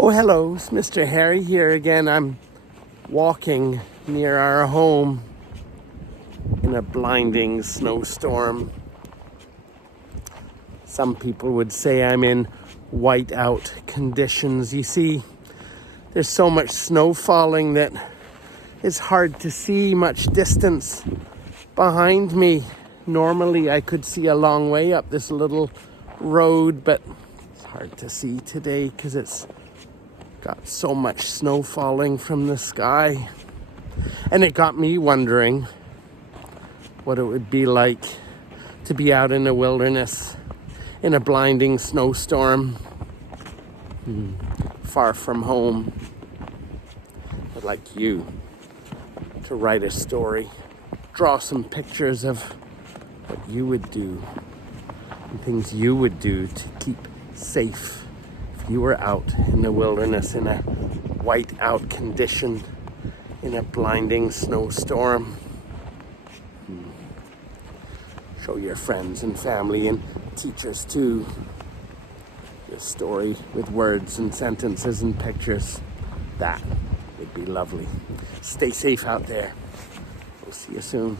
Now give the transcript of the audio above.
Oh, hello, it's Mr. Harry here again. I'm walking near our home in a blinding snowstorm. Some people would say I'm in whiteout conditions. You see, there's so much snow falling that it's hard to see much distance behind me. Normally I could see a long way up this little road, but it's hard to see today because it's got so much snow falling from the sky. And it got me wondering what it would be like to be out in the wilderness in a blinding snowstorm, far from home. I'd like you to write a story, draw some pictures of what you would do and things you would do to keep safe if you were out in the wilderness in a whiteout condition in a blinding snowstorm. Show your friends and family and teachers too your story with words and sentences and pictures. That would be lovely. Stay safe out there. We'll see you soon.